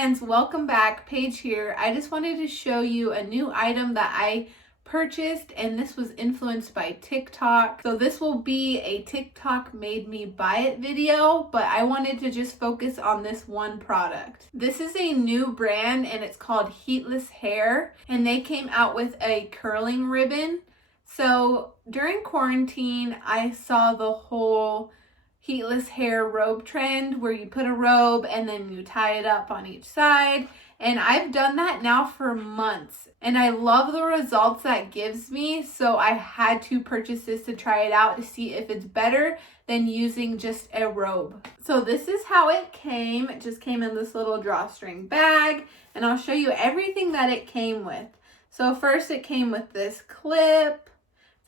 friends, welcome back. Paige here. I just wanted to show you a new item that I purchased, and this was influenced by TikTok. So this will be a TikTok made me buy it video, but I wanted to just focus on this one product. This is a new brand and it's called Heatless hair, and they came out with a curling ribbon. So during quarantine, I saw the whole heatless hair robe trend where you put a robe and then you tie it up on each side, and I've done that now for months and I love the results that gives me, so I had to purchase this to try it out to see if it's better than using just a robe. So this is how it came. It just came in this little drawstring bag, and I'll show you everything that it came with. So first it came with this clip.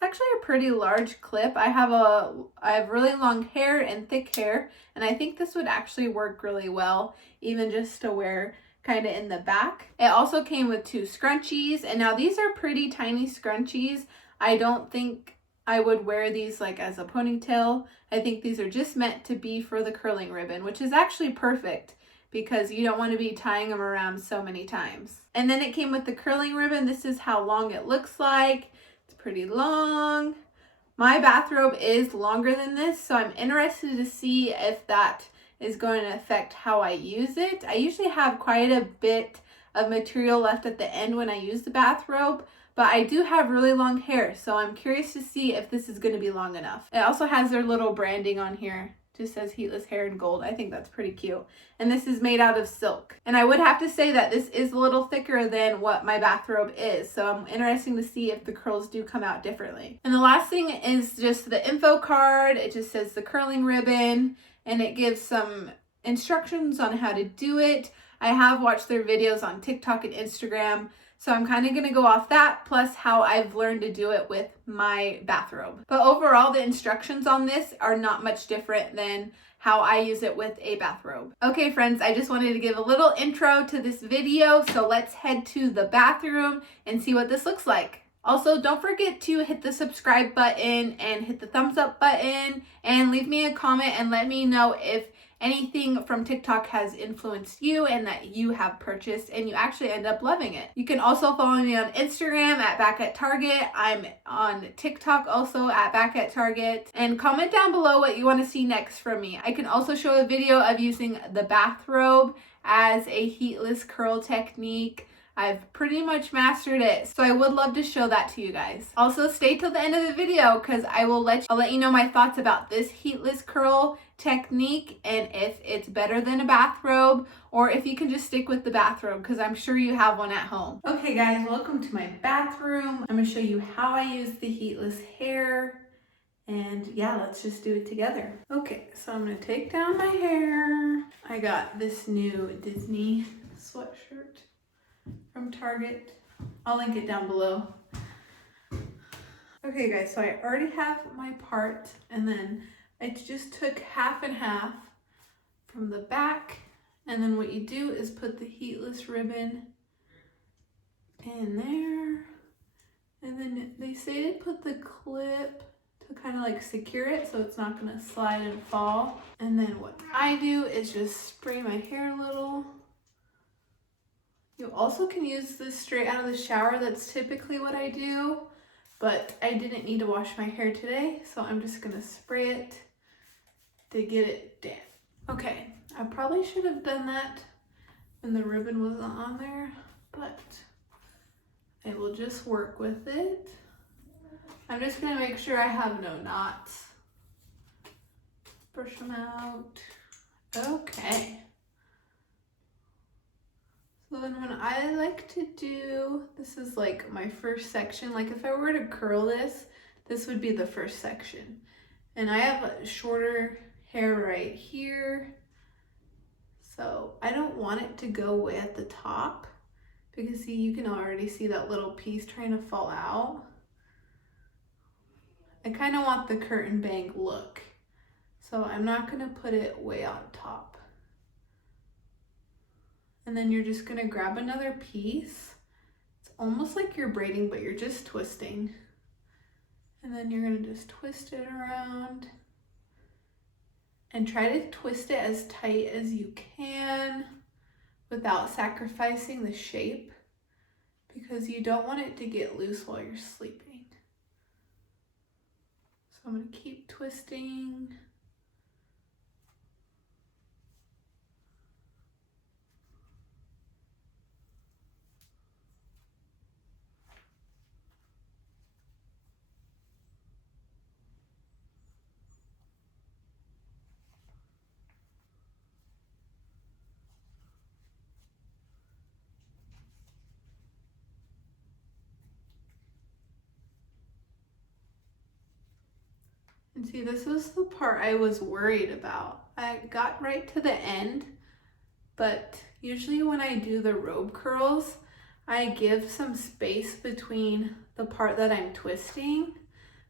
Actually a pretty large clip. I have really long hair and thick hair, and I think this would actually work really well, even just to wear kind of in the back. It also came with 2 scrunchies, and now these are pretty tiny scrunchies. I don't think I would wear these like as a ponytail. I think these are just meant to be for the curling ribbon, which is actually perfect because you don't want to be tying them around so many times. And then it came with the curling ribbon. This is how long it looks like. Pretty long. My bathrobe is longer than this, so I'm interested to see if that is going to affect how I use it. I usually have quite a bit of material left at the end when I use the bathrobe, but I do have really long hair, so I'm curious to see if this is going to be long enough. It also has their little branding on here. Just says Heatless hair in gold. I think that's pretty cute. And this is made out of silk. And I would have to say that this is a little thicker than what my bathrobe is. So I'm interested to see if the curls do come out differently. And the last thing is just the info card. It just says the curling ribbon, and it gives some instructions on how to do it. I have watched their videos on TikTok and Instagram, so I'm kind of going to go off that, plus how I've learned to do it with my bathrobe. But overall, the instructions on this are not much different than how I use it with a bathrobe. Okay, friends, I just wanted to give a little intro to this video, so let's head to the bathroom and see what this looks like. Also, don't forget to hit the subscribe button and hit the thumbs up button and leave me a comment and let me know if anything from TikTok has influenced you and that you have purchased and you actually end up loving it. You can also follow me on Instagram at Back at Target. I'm on TikTok also at Back at Target. And comment down below what you want to see next from me. I can also show a video of using the bathrobe as a heatless curl technique. I've pretty much mastered it, so I would love to show that to you guys. Also, stay till the end of the video because I'll let you know my thoughts about this heatless curl technique and if it's better than a bathrobe or if you can just stick with the bathrobe because I'm sure you have one at home. Okay guys, welcome to my bathroom. I'm going to show you how I use the heatless hair, and yeah, let's just do it together. Okay, so I'm going to take down my hair. I got this new Disney sweatshirt from Target. I'll link it down below. Okay guys, so I already have my part, and then I just took half and half from the back, and then what you do is put the heatless ribbon in there, and then they say to put the clip to kind of like secure it so it's not going to slide and fall. And then what I do is just spray my hair a little. You also can use this straight out of the shower. That's typically what I do, but I didn't need to wash my hair today, so I'm just gonna spray it to get it damp. Okay, I probably should have done that when the ribbon wasn't on there, but I will just work with it. I'm just gonna make sure I have no knots. Brush them out. Okay. So then what I like to do, this is like my first section. Like if I were to curl this, this would be the first section. And I have shorter hair right here. So I don't want it to go way at the top because see, you can already see that little piece trying to fall out. I kind of want the curtain bang look. So I'm not gonna put it way on top. And then you're just gonna grab another piece. It's almost like you're braiding, but you're just twisting. And then you're gonna just twist it around and try to twist it as tight as you can without sacrificing the shape, because you don't want it to get loose while you're sleeping. So I'm going to keep twisting. And see, this was the part I was worried about. I got right to the end, but usually when I do the robe curls, I give some space between the part that I'm twisting.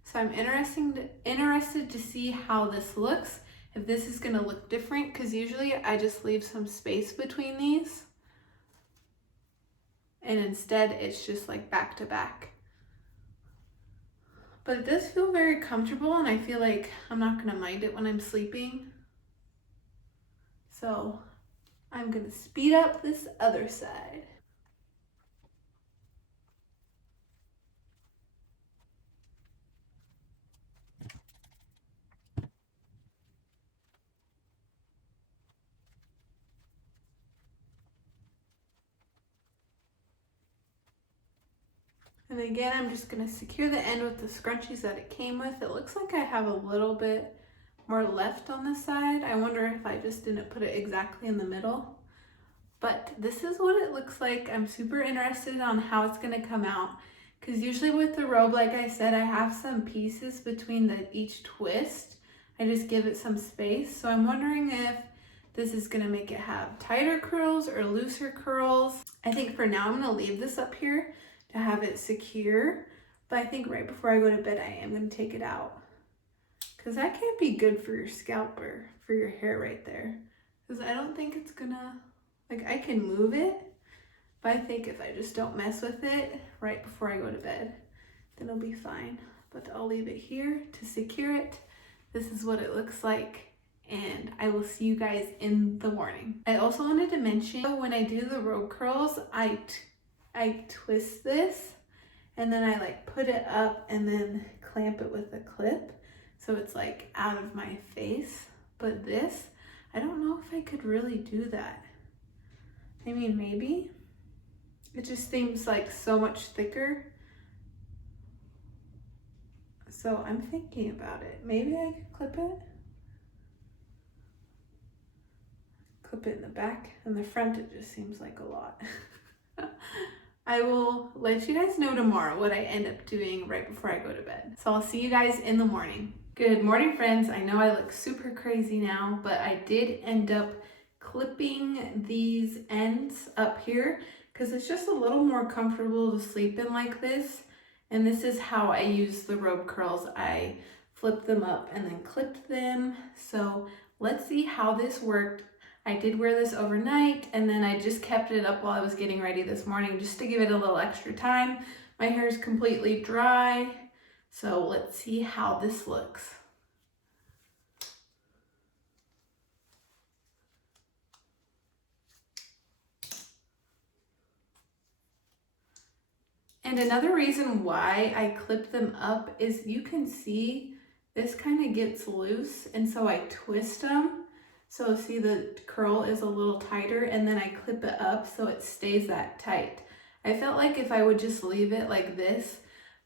So I'm interested to see how this looks, if this is gonna look different, because usually I just leave some space between these. And instead it's just like back to back. But it does feel very comfortable, and I feel like I'm not gonna mind it when I'm sleeping. So I'm gonna speed up this other side. And again, I'm just gonna secure the end with the scrunchies that it came with. It looks like I have a little bit more left on this side. I wonder if I just didn't put it exactly in the middle. But this is what it looks like. I'm super interested on how it's gonna come out, because usually with the robe, like I said, I have some pieces between each twist. I just give it some space. So I'm wondering if this is gonna make it have tighter curls or looser curls. I think for now I'm gonna leave this up here to have it secure, but I think right before I go to bed I am gonna take it out, because that can't be good for your scalp or for your hair right there, because I don't think it's gonna, like, I can move it, but I think if I just don't mess with it right before I go to bed, then it'll be fine. But I'll leave it here to secure it. This is what it looks like, and I will see you guys in the morning. I also wanted to mention, when I do the robe curls, I twist this, and then I like put it up and then clamp it with a clip, so it's like out of my face. But this, I don't know if I could really do that. I mean, maybe. It just seems like so much thicker. So I'm thinking about it. Maybe I could clip it. Clip it in the back. In the front, it just seems like a lot. I will let you guys know tomorrow what I end up doing right before I go to bed. So I'll see you guys in the morning. Good morning, friends. I know I look super crazy now, but I did end up clipping these ends up here because it's just a little more comfortable to sleep in like this. And this is how I use the robe curls. I flipped them up and then clipped them. So let's see how this worked. I did wear this overnight, and then I just kept it up while I was getting ready this morning just to give it a little extra time. My hair is completely dry, so let's see how this looks. And another reason why I clip them up is you can see this kind of gets loose, and so I twist them. So see, the curl is a little tighter, and then I clip it up so it stays that tight. I felt like if I would just leave it like this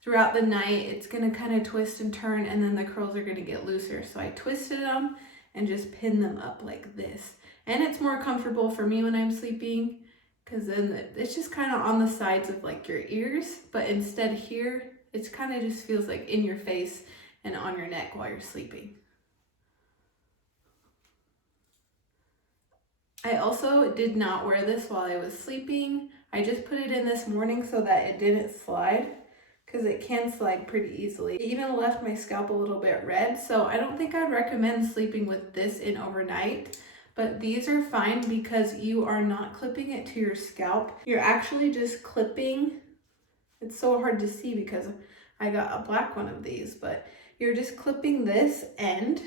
throughout the night, it's gonna kind of twist and turn, and then the curls are gonna get looser. So I twisted them and just pin them up like this. And it's more comfortable for me when I'm sleeping, because then it's just kind of on the sides of like your ears, but instead here, it's kind of just feels like in your face and on your neck while you're sleeping. I also did not wear this while I was sleeping. I just put it in this morning so that it didn't slide, because it can slide pretty easily. It even left my scalp a little bit red, so I don't think I'd recommend sleeping with this in overnight. But these are fine because you are not clipping it to your scalp. You're actually just clipping. It's so hard to see because I got a black one of these, but you're just clipping this end.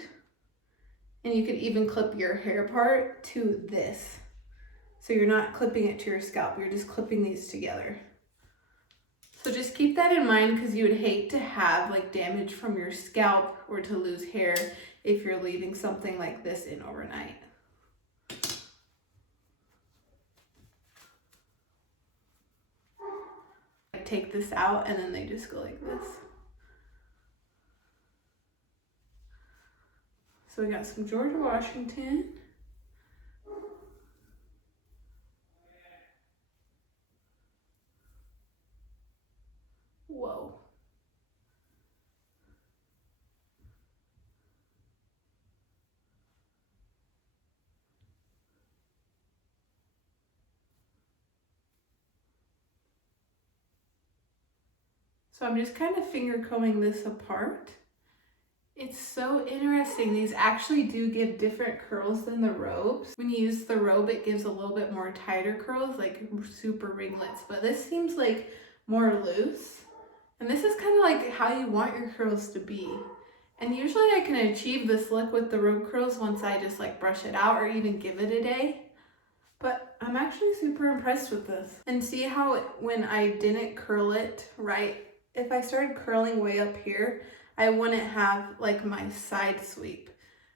And you could even clip your hair part to this. So you're not clipping it to your scalp, you're just clipping these together. So just keep that in mind because you would hate to have like damage from your scalp or to lose hair if you're leaving something like this in overnight. Take this out and then they just go like this. So we got some George Washington. Whoa. So I'm just kind of finger combing this apart. It's so interesting. These actually do give different curls than the robes. When you use the robe, it gives a little bit more tighter curls, like super ringlets. But this seems like more loose. And this is kind of like how you want your curls to be. And usually I can achieve this look with the robe curls once I just like brush it out or even give it a day. But I'm actually super impressed with this. And see how when I didn't curl it right, if I started curling way up here, I wouldn't have like my side sweep.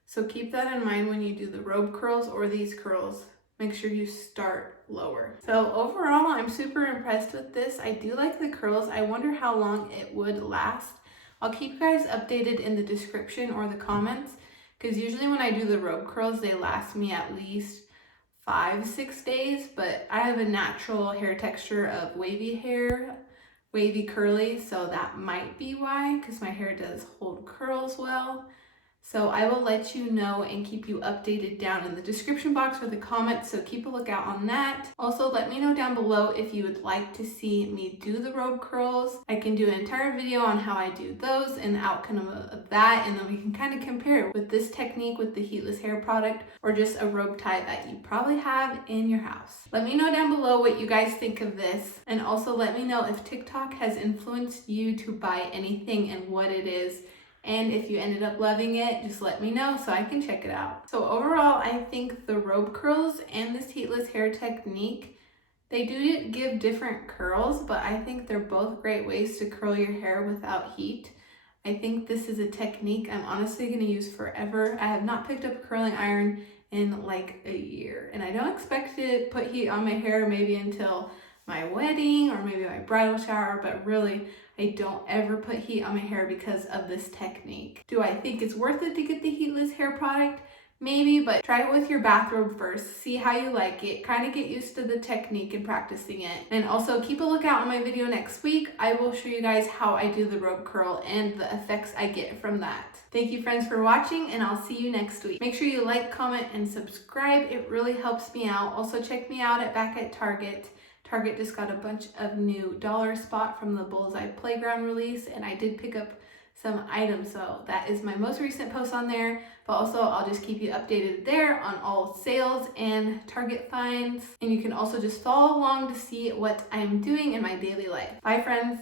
So keep that in mind when you do the robe curls or these curls. Make sure you start lower. So overall, I'm super impressed with this. I do like the curls. I wonder how long it would last. I'll keep you guys updated in the description or the comments because usually when I do the robe curls, they last me at least 5-6 days, but I have a natural hair texture of wavy hair, wavy curly, so that might be why, because my hair does hold curls well. So I will let you know and keep you updated down in the description box or the comments, so keep a lookout on that. Also, let me know down below if you would like to see me do the robe curls. I can do an entire video on how I do those and the outcome of that, and then we can kind of compare with this technique with the Heatless hair product or just a robe tie that you probably have in your house. Let me know down below what you guys think of this, and also let me know if TikTok has influenced you to buy anything and what it is. And if you ended up loving it, just let me know so I can check it out. So overall, I think the robe curls and this Heatless hair technique, they do give different curls, but I think they're both great ways to curl your hair without heat. I think this is a technique I'm honestly going to use forever. I have not picked up a curling iron in like a year, and I don't expect to put heat on my hair maybe until my wedding or maybe my bridal shower, but really I don't ever put heat on my hair because of this technique. Do I think it's worth it to get the Heatless hair product? Maybe, but try it with your bathrobe first. See how you like it. Kind of get used to the technique and practicing it. And also keep a lookout on my video next week. I will show you guys how I do the robe curl and the effects I get from that. Thank you friends for watching, and I'll see you next week. Make sure you like, comment, and subscribe. It really helps me out. Also check me out back at Target. Target just got a bunch of new dollar spot from the Bullseye Playground release, and I did pick up some items, so that is my most recent post on there. But also I'll just keep you updated there on all sales and Target finds, and you can also just follow along to see what I'm doing in my daily life. Bye friends.